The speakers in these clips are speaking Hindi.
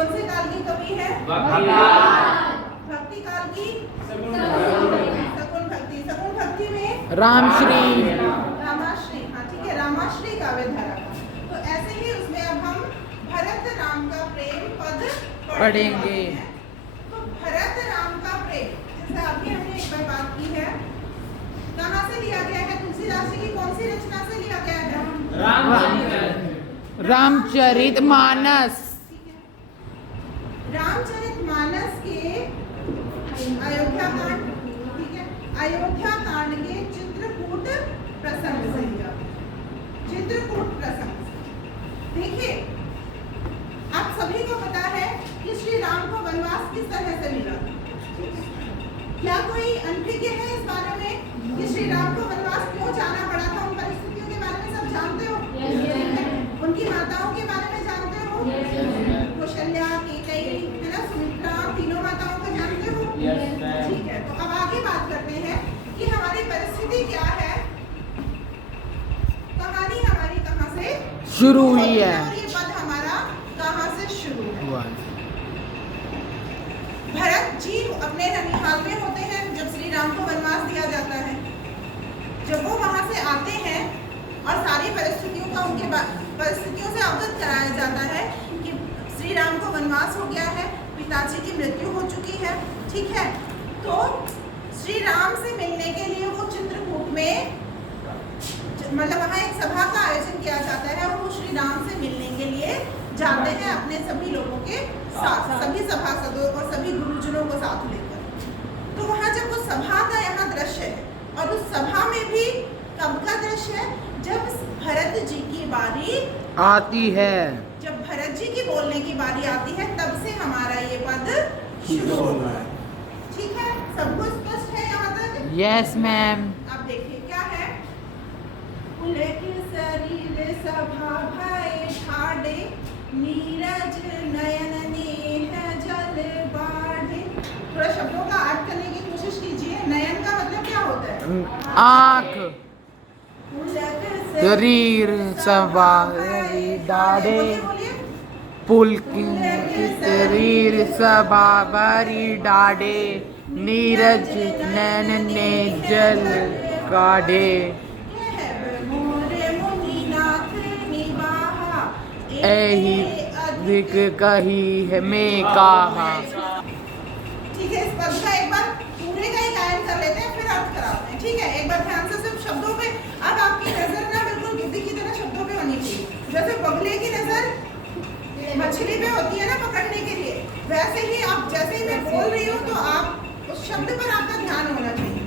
कौन से काल की कवि है? भक्ति काल की सगुण भक्ति। सगुण भक्ति में रामश्री, रामाश्री। हाँ ठीक है, रामाश्री काव्य धारा का। तो ऐसे ही उसमें अब हम भरत राम का प्रेम पद पढ़ेंगे। तो भरत राम का प्रेम, जैसे अभी हमने एक बार बात की है, कहाँ से लिया गया है? तुलसीदास जी की कौन सी रचना से लिया गया है? रामचरितमानस। रामचरितमानस के अयोध्या कांड, ठीक है, अयोध्या कांड के चित्रकूट प्रसंग से लिया। चित्रकूट प्रसंग से देखिए, आप सभी को पता है कि श्री राम को वनवास किस तरह से मिला। क्या कोई अनभिज्ञ है इस बारे में कि श्री राम को वनवास क्यों जाना पड़ा था? उन परिस्थितियों के बारे में सब जानते हो? उनकी माताओं के बारे में जानते हो? कौशल्या, कैकेयी, है ना, सुमित्रा, तीनों माताओं को जानते हो? ठीक है, तो अब आगे बात करते हैं कि हमारी परिस्थिति क्या है, कहानी हमारी कहाँ से शुरू हुई है और ये पद हमारा कहाँ से शुरू हुआ। भरत जी अपने ननिहाल में होते हैं जब श्री राम को वनवास दिया जाता है। जब वो वहां से आते हैं और सारी परिस्थितियों का उनके परिस्थितियों से अवगत कराया जाता है कि श्री राम को वनवास हो गया है, पिताजी की मृत्यु हो चुकी है, ठीक है। तो श्री राम से मिलने के लिए वो चित्रकूट में, मतलब वहाँ एक सभा का आयोजन किया जाता है और वो श्री राम से मिलने के लिए जाते हैं अपने सभी लोगों के साथ, सभी सभासदों और सभी गुरुजनों को साथ लेकर। तो वहाँ जब वो सभा का यहाँ दृश्य है और उस सभा में भी कब का दृश्य है? जब भरत जी की बारी आती है, जब भरत जी की बोलने की बारी आती है, तब से हमारा ये पद शुरू होगा। ठीक है, सबको स्पष्ट है यहाँ तक? Yes ma'am. अब देखिए क्या है, पुलकित शरीर सभा भय ठाडे, नीरज नयन नेह जल बाढ़े। थोड़ा शब्दों का अर्थ करने की कोशिश कीजिए। नयन का मतलब क्या होता है? आँख। शरीर सभा डाढ़े, पुलकित शरीर सभा भरी डाढ़े, नीरज नैन ने जल काढ़े। एहि दिक कही है में कहा। ठीक है, इस पद का एक बार पूरे का ही गायन कर लेते हैं, फिर अर्थ कराते हैं। ठीक है, एक बार ध्यान से सिर्फ शब्दों पे। अब आपकी नजर ना बिल्कुल गिद्ध की तरह शब्दों पे होनी चाहिए। जैसे बगले की नजर मछली पे होती है ना पकड़ने के लिए, वैसे ही आप, जैसे ही मैं बोल रही हूँ तो आप उस शब्द पर आपका ध्यान होना चाहिए।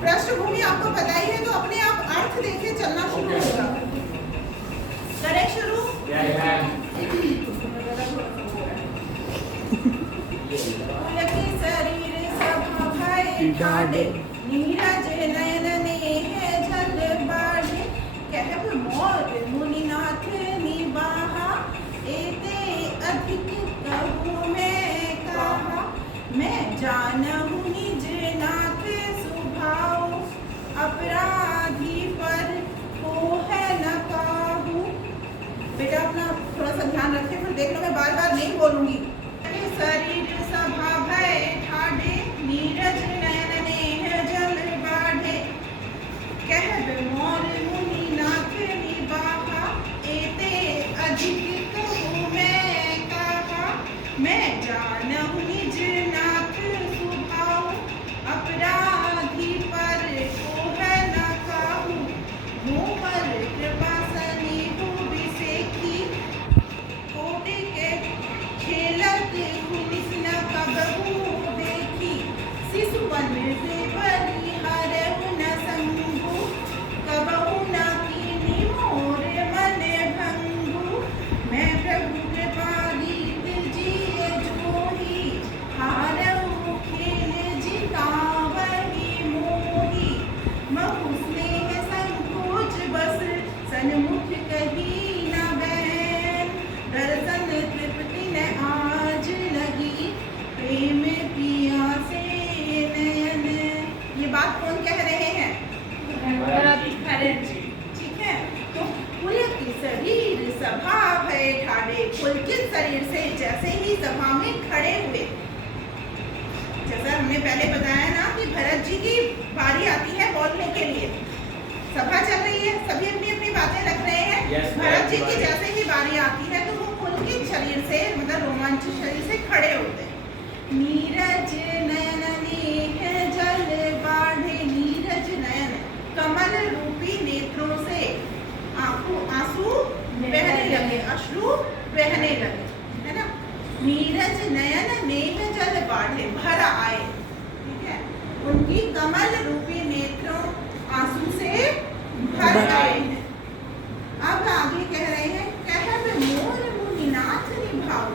पृष्ठभूमि आपको पता ही है, तो अपने आप अर्थ देखे चलना शुरू होगा। करें शुरू? शरीर सभा भय ठाडे, नीरज नयन नेह जल बाढ़े, कहब मोर मुनिनाथ निबाहा, एते अधिक कहूँ मैं कहा, मैं जानहु निज नाथ सुभाव, अपराधी पर को है न काहू। बेटा अपना थोड़ा सा ध्यान रखें, फिर देख लो मैं बार बार नहीं बोलूंगी। शरीर सभा भय ठाडे, नीरज नयन नेह जल बाढ़े, कहब मोर मुनिनाथ निबाहा, एते अधिक कहूँ मैं कहा, मैं जानहु निज नाथ सुभाव, अपराधी पर को है न काहू, मुँह पर कृपा सनीहु बिसेखी, कोटि के खेलत पुलिस न कबहू देखी, शिशुपन से बलिहारहु न संभु, कबहू न कीन्ही मोर मन भंगु, मैं प्रभु कृपालित जिय जोही, हारहु खेल जितावही मोही, महु स्नेह संकोच बस सन्मुख कही न बैन, दर्शन तृप्ति न आज लगी, प्रेम पिया से नयन जैसे ही सभा में खड़े हुए। जैसा हमने पहले बताया ना कि भरत जी की बारी आती है बोलने के लिए, सभा चल रही है, सभी अपनी अपनी बातें रख रहे हैं। भरत जी की जैसे ही बारी आती है तो वो पुलकित शरीर से, मतलब रोमांचित शरीर से खड़े होते हैं। नीरज नयन नेह जल बाढ़े, नीरज नयन कमल रूपी नेत्रों से आंसू बहने लगे, अश्रु बहने लगे, है ना। नीरज नयन नेह जल बाढ़े, भर आए, ठीक है। उनकी कमल रूपी नेत्रों आंसू से भर गए हैं। अब आगे कह रहे हैं, कहब मोर मुनिनाथ निभाओ,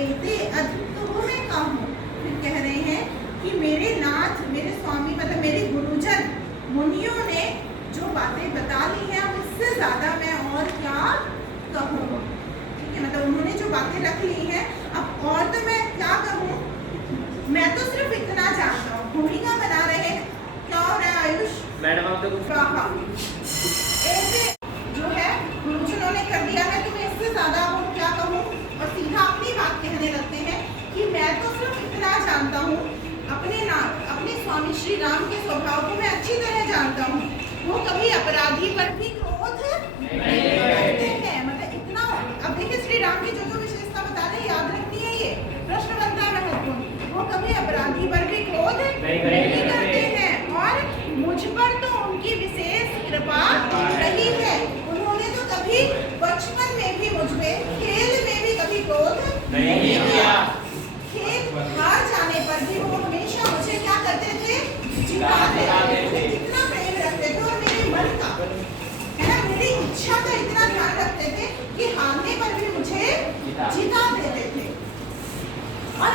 एते अद्भुत हो मैं कहूँ। फिर कह रहे हैं कि मेरे नाथ, मेरे स्वामी, मतलब मेरे गुरुजन मुनियों ने जो बातें बता ली हैं, अब इससे ज्यादा मैं और क्या कहूँ, ठीक है। मतलब उन्होंने जो बातें रख ली हैं, अब और तो मैं क्या कहूँ, मैं तो सिर्फ इतना जानता हूँ। भूमिका बना रहे हैं, क्या हो रहा है आयुष मैडम आप तो ऐसे जो है गुरुजनों ने कर दिया है, तो मैं इससे ज्यादा और क्या कहूँ, और सीधा अपनी बात कहने लगते हैं कि मैं तो सिर्फ इतना जानता हूँ, अपने स्वामी श्री राम के स्वभाव को मैं अच्छी तरह जानता हूँ। वो कभी अपराधी पर भी क्रोध नहीं करते हैं, मतलब इतना। अब देखिए श्री राम की जो जो विशेषता बता रहे हैं, याद रखनी है, ये प्रश्न बनता है महत्वपूर्ण। वो कभी अपराधी पर भी क्रोध नहीं करते हैं, और मुझ पर तो उनकी विशेष कृपा रही है। उन्होंने तो कभी बचपन में भी मुझ पे, खेल में भी कभी क्रोध नहीं किया। खेल हार जाने पर भी वो हमेशा मुझे क्या करते थे, जिताते थे। इतना प्रेम रखते थे, और मेरे मन का, है ना, मेरी इच्छा का इतना ध्यान रखते थे कि हारने पर भी मुझे जिता देते थे। और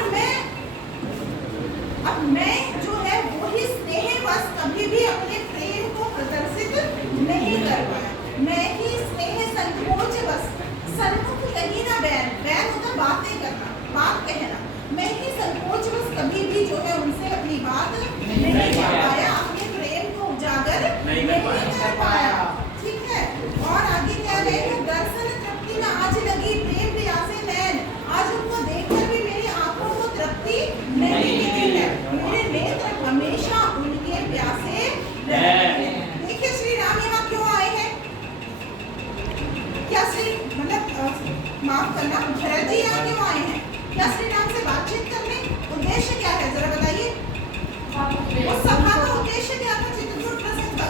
मैं जो है वो ही स्नेहवश कभी भी अपने प्रेम को प्रदर्शित नहीं कर पाया। मैं ही स्नेह संकोचवश, सन्मुख कहीं ना बैन होता बातें करना, बात कहना, मैं ही संकोचवश कभी भी जो है उनसे अपनी बात नहीं कर पाया, अपने प्रेम को उजागर नहीं कर पाया, ठीक है। और आगे क्या रहेगा, दर्शन तृप्ति न आज लगी प्रेम प्यासे नैन, आज उनको देखकर भी मेरी आंखों को तृप्ति नहीं मिली है, मेरे नेत्र हमेशा उनके प्यासे रहते हैं। देखिए श्री राम यहाँ क्यों आए हैं, क्या माफ करना, भरत जी यहाँ क्यों आए हैं, क्या श्री राम से बातचीत करने, उद्देश्य क्या है जरा बताइए। उस सभा का उद्देश्य क्या था, चित्रकूट प्रसंग का,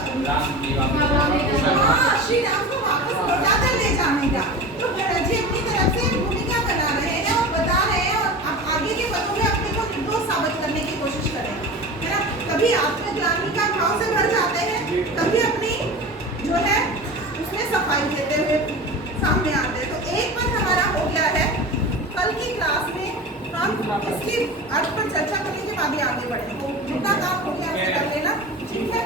हाँ, श्री राम को वापस लौटा कर ले जाने का। तो भरत जी अपनी तरफ से भूमिका बना रहे हैं और बता रहे हैं, और आगे के पदों में अपने को निर्दोष साबित करने की कोशिश करें, है ना। कभी आत्मग्लानि का भाव से भर जाते हैं, कभी अपनी जो है उसमें सफाई देते हुए सामने आते हैं। तो एक पद हमारा हो गया है। कल की क्लास में हम इसकी अर्थ पर चर्चा करने के बाद ही आगे बढ़ेंगे। जितना काम हो गया कर लेना, ठीक है।